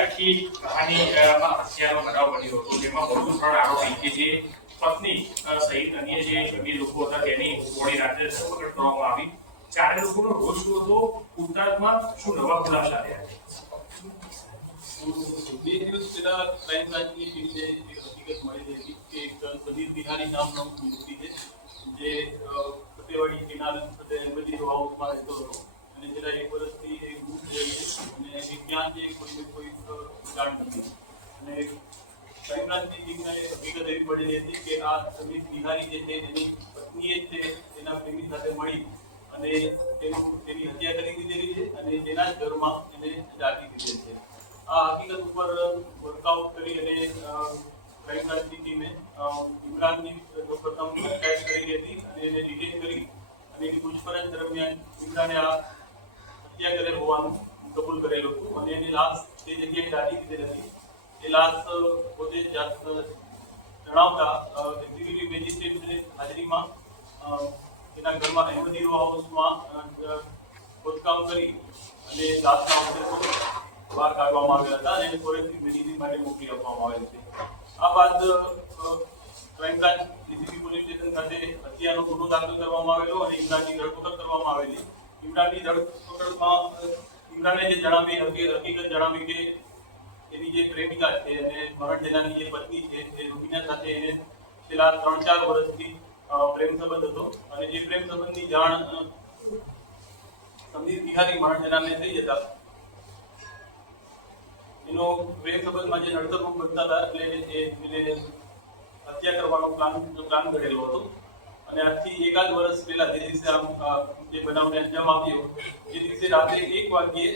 આખી કહાનીમાં હત્યાનો બનાવ બન્યો હતો. જેમાં વધુ ત્રણ આરોપી કે જે પત્ની સહિત અન્ય જે બે લોકો હતા, તેની મોડી રાત્રે ધરપકડ કરવામાં આવી. ચાર લોકોનો રોષ શું હતો? ગુજરાતમાં શું નવા ખુલાસા થયા બે હકીકત મળી હતી કે બિહારી નામનો વ્યક્તિ છે, જે ફતેવાડી કેનાલ ફતે અહેમદી રહેતો હતો. અને છેલ્લા એક વર્ષથી એ બુક લઈએ અને ક્યાં કોઈને કોઈ જાણ નથી. અને ક્રાઇમ બ્રાન્ચની ટીમને હકીકત એવી મળી હતી કે આ સમીર બિહારી જે છે, એની પત્નીએ છે એના પ્રેમી સાથે મળી અને તેનું તેની હત્યા કરી દીધેલી છે અને તેના જ ઘરમાં એને દાટી દીધેલ છે. આ હકીકત ઉપર વર્કઆઉટ કરી અને ક્રાઇમબ્રાન્ચની ટીમે ઇમરાનની પ્રથમ અટકાયત કરી હતી અને એને ડિટેન કરી અને એની પૂછપરછ દરમિયાન ઇમરાને આ હત્યા કરેલ હોવાનું કબૂલ કરેલું હતું. અને એની લાશ તે જગ્યાએ દાટી દીધેલ હતી. એ લાશ પોતે જાત જણાવતા એક્ઝિક્યુટિવ મેજિસ્ટ્રેટની હાજરીમાં એના ઘરમાં અહેમદી રો હાઉસમાં ખોદકામ કરી અને લાશના અવશેષો બહાર કાઢવામાં આવ્યા હતા અને ફોરેન્સિક મેડિસિન માટે મોકલી આપવામાં આવેલ છે. આ બાદ ક્રાઇમ બ્રાન્ચ પોલીસ સ્ટેશન ખાતે હત્યાનો ગુનો દાખલ કરવામાં આવેલો અને ઇમરાનની ધરપકડ કરવામાં આવેલી. ઇમરાનની ધરપકડમાં ઇમરાને જે જણાવી હકી- હકીકત જણાવી કે એની જે પ્રેમિકા છે અને મરણ જનારની જે પત્ની છે, એ રૂબીના સાથે એને છેલ્લા ત્રણ ચાર વર્ષથી પ્રેમ સંબંધ હતો. અને જે પ્રેમ સંબંધની જાણ સમીર બિહારી મરણ જનારને થઈ જતા, એનો પ્રેમ સંબંધમાં જે નડતર રૂપ બનતા હતા, એટલે એ હત્યા કરવાનો પ્લાન પ્લાન ઘડેલો હતો. અને આજથી એકાદ વર્ષ પહેલા જે દિવસે આ જે બનાવને અંજામ આવ્યો, એ દિવસે રાત્રે એક વાગ્યે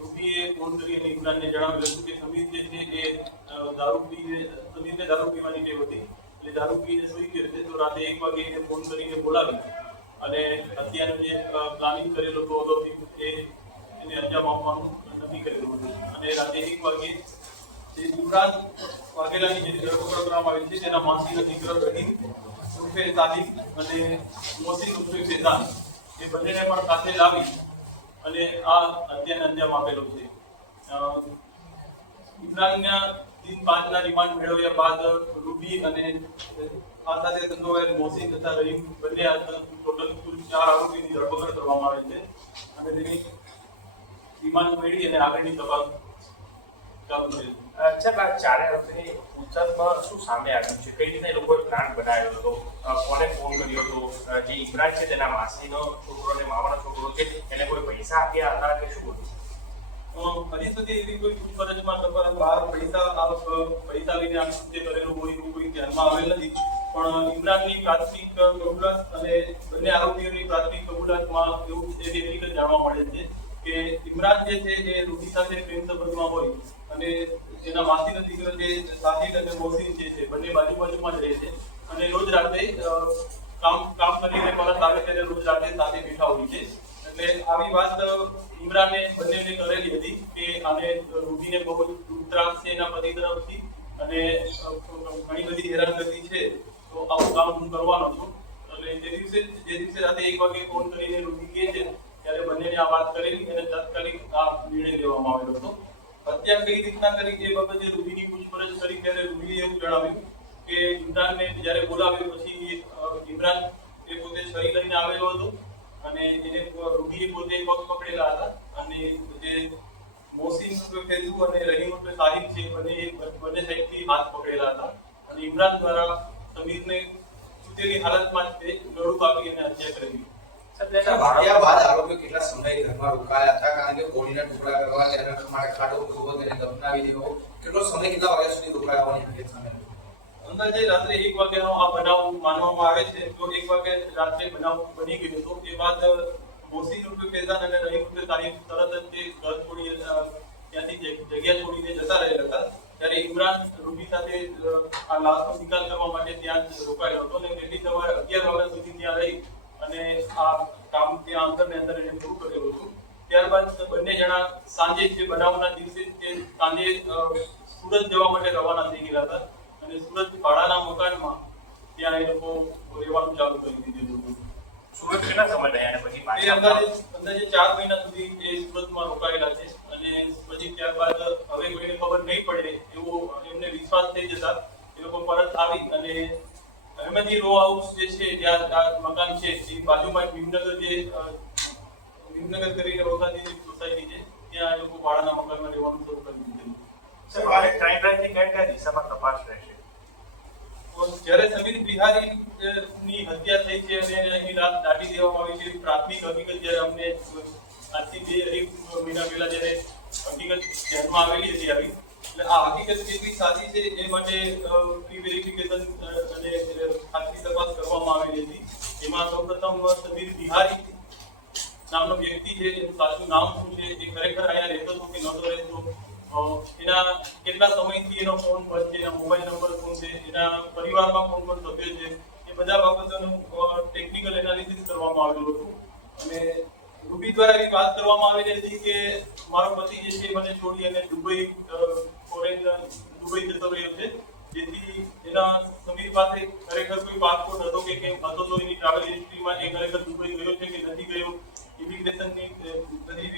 રૂપીએ ફોન કરી અને ઇમરાનને જણાવેલું હતું કે સમીર જે છે એ દારૂ પી સમીરને દારૂ પીવાની ટેવ હતી. એટલે દારૂ પીને સૂઈ ગયો છે, તો રાતે એક વાગે એને ફોન કરીને બોલાવી અને હત્યાનું જે પ્લાનિંગ કરેલો હતો એ એને અંજામ આપવાનું નક્કી કરેલું હતું. અને રાતે એક વાગે જે યુવરાજ વાઘેલાની જે ધરપકડ કરવામાં આવી છે, તેના માસીનો દીકરો રહીમ સાદિક અને મોતી ફેઝાન એ બંનેને પણ સાથે લાવી અને આ અત્યંત અંજામ આપેલો છે. ઇમરાનના દિન પાંચના રિમાન્ડ મેળવ્યા બાદ રૂબી અને આ સાથે સંડોવાયેલ મોસી તથા રહીમ બંને ટોટલ કુલ ચાર આરોપીની ધરપકડ કરવામાં આવે છે. અને તેની રિમાન્ડ મેળવી અને આગળની તપાસ સાહેબ આ ચારે આરોપીની પૂછતાછમાં શું સામે આવ્યું છે? કઈ રીતે લોકોએ પ્લાન બનાવ્યો હતો? કોને ફોન કર્યો હતો? જે ઇમરાન છે, તેના માસીનો છોકરો અને મામાનો છોકરો છે, એને કોઈ પૈસા આપ્યા હતા કે શું હતું? હજી સુધી એવી કોઈ પૂછપરછમાં તમારા બહાર પૈસા પૈસા લઈને આમ જે કરેલું હોય એવું કોઈ ધ્યાનમાં આવેલ નથી. પણ ઇમરાનની પ્રાથમિક કબૂલાત અને બંને આરોપીઓની પ્રાથમિક કબૂલાતમાં એવું એવી જાણવા મળે છે કે ઇમરાન જે છે, એ રૂબી સાથે પ્રેમ સંબંધમાં હોય. અને એના માસી દીકરો જે સાહિદ અને મોહસિન જે છે, બંને બાજુ બાજુમાં જ રહે છે. અને રોજ રાતે કામ કામ કરીને પરત આવે ત્યારે રોજ રાતે સાથે બેઠા હોય છે. એટલે આવી વાત ઇમરાને બંનેને કરેલી હતી કે આને રૂબીને બહુ ત્રાસ છે એના પતિ તરફથી અને અ, ઘણી બધી હેરાનગતિ છે તો આવું કામ હું કરવાનો છું એટલે જે દિવસે જે દિવસે રાતે એક વાગે ફોન કરીને રૂબી કહે છે ત્યારે બંનેને આ વાત કરેલી અને તાત્કાલિક આ નિર્ણય લેવામાં આવેલો હતો હત્યા કઈ રીતના કરી એ બાબતે રૂબીની પૂછપરછ કરી ત્યારે રૂબીએ કે ઇમરાનને જ્યારે બોલાવ્યો પછી ઇમરાન એ પોતે છરી લઈને આવેલો હતો અને એને રૂબીએ પોતે પગ પકડેલા હતા અને જે મોસીન ફેઝુ અને રહીમ સાહિબ છે બંને બંને સાઈડથી હાથ પકડેલા હતા. અને ઇમરાન દ્વારા સમીરને સૂતેલી હાલતમાં જ તે ગળું કાપી અને હત્યા કરેલી વાગ્યા બાદ આરોપીઓ કેટલા સમય ઘરમાં રોકાયા હતા? કારણ કે કોળીના ટુકડા કરવા ખાડો દફનાવી દેવો કેટલો સમય કેટલા વાગ્યા સુધી રોકાયા હોવાની હકીકત સામે? આવી? અંદાજે રાત્રે એક વાગ્યાનો આ બનાવ માનવામાં આવે છે. જો એક વાગે રાત્રે બનાવ બની ગયો હતો. એ બાદ મોસીન રૂપે ફેઝાન અને રહીમ રૂપે તારીફ તરત જ તે ઘર છોડી ત્યાંથી જગ્યા છોડીને જતા રહેલા હતા. ત્યારે ઇમરાન રૂબી સાથે આ લાશનો નિકાલ કરવા માટે ત્યાં જ રોકાયો હતો અને વહેલી સવારે અગિયાર વાગ્યા સુધી ત્યાં રહી અને આ કામ ત્યાં અંદર અંદર એને પૂરું કરેલું હતું. ત્યારબાદ બંને જણા સાંજે જે બનાવના દિવસે તે સાંજે સુરત જવા માટે રવાના થઈ ગયા હતા. સુરત ભાડાના મકાનમાં ત્યાં એ લોકો રહેવાનું ચાલુ કરી દીધું હતું. સુરત કેટલા સમય રહ્યા પછી એ અંદાજે અંદાજે ચાર મહિના સુધી એ સુરતમાં રોકાયેલા છે અને પછી ત્યારબાદ હવે કોઈને ખબર નહીં પડે એવો એમને વિશ્વાસ થઈ જતા એ લોકો પરત આવી અને હેમંતી રો હાઉસ જે છે જ્યાં આ મકાન છે એ બાજુમાં ભીમનગર જે ભીમનગર કરીને રોકાતી જે સોસાયટી છે ત્યાં એ લોકો ભાડાના મકાનમાં રહેવાનું શરૂ કરી દીધું. સર આ ક્રાઇમ દિશામાં તપાસ રહેશે? જ્યારે સમીર બિહારી ની હત્યા થઈ છે અને એની રાત દાટી દેવામાં આવી છે, પ્રાથમિક હકીકત જ્યારે અમને આજથી બે અઢી મહિના પહેલા જ્યારે હકીકત ધ્યાનમાં આવેલી હતી આવી, એટલે આ હકીકત કેટલી સાચી છે એ માટે પ્રી વેરિફિકેશન અને ખાતરી તપાસ કરવામાં આવેલી હતી. એમાં સૌપ્રથમ સમીર બિહારી નામનો વ્યક્તિ છે, એનું સાચું નામ શું છે એ ખરેખર અહીંયા રહેતો હતો કે નહોતો રહેતો. એના કેટલા સમયથી એનો ફોન બંધ છે એના મોબાઈલ નંબર શું છે એના પરિવારમાં કોણ કોણ સભ્ય છે. એ બધા બાબતોનું ટેકનિકલ એનાલિસિસ કરવામાં આવેલું હતું. અને રૂબી દ્વારા એવી વાત કરવામાં આવેલી હતી કે મારો પતિ જે છે મને છોડી અને દુબઈ ફોરેન દુબઈ જતો રહ્યો છે. જેથી એના સમીર પાસે ખરેખર કોઈ પાસપોર્ટ હતો કે કેમ? હતો તો એની ટ્રાવેલ હિસ્ટ્રીમાં એ ખરેખર દુબઈ ગયો છે કે નથી ગયો? ઇમિગ્રેશનની બધી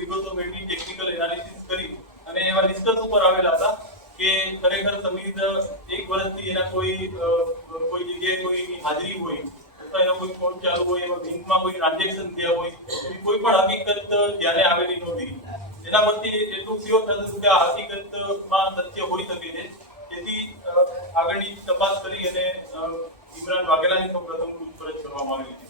વિગત મેળવી ટેકનિકલ એનાલિસિસ કરી અને એવા નિષ્કર્ષ ઉપર આવેલા હતા કે ખરેખર સમીર એક વર્ષથી એના કોઈ કોઈ જગ્યાએ કોઈની હાજરી હોય અથવા એનો કોઈ ફોન ચાલુ હોય એમાં બેંકમાં કોઈ ટ્રાન્ઝેક્શન થયા હોય, એવી કોઈ પણ હકીકત જ્યારે આવેલી નહોતી. એના પરથી એટલું શ્યોર થતું કે આ હકીકતમાં સત્ય હોઈ શકે છે. તેથી આગળની તપાસ કરી અને ઇમરાન વાઘેલાની પ્રથમ પૂછપરછ કરવામાં આવી હતી.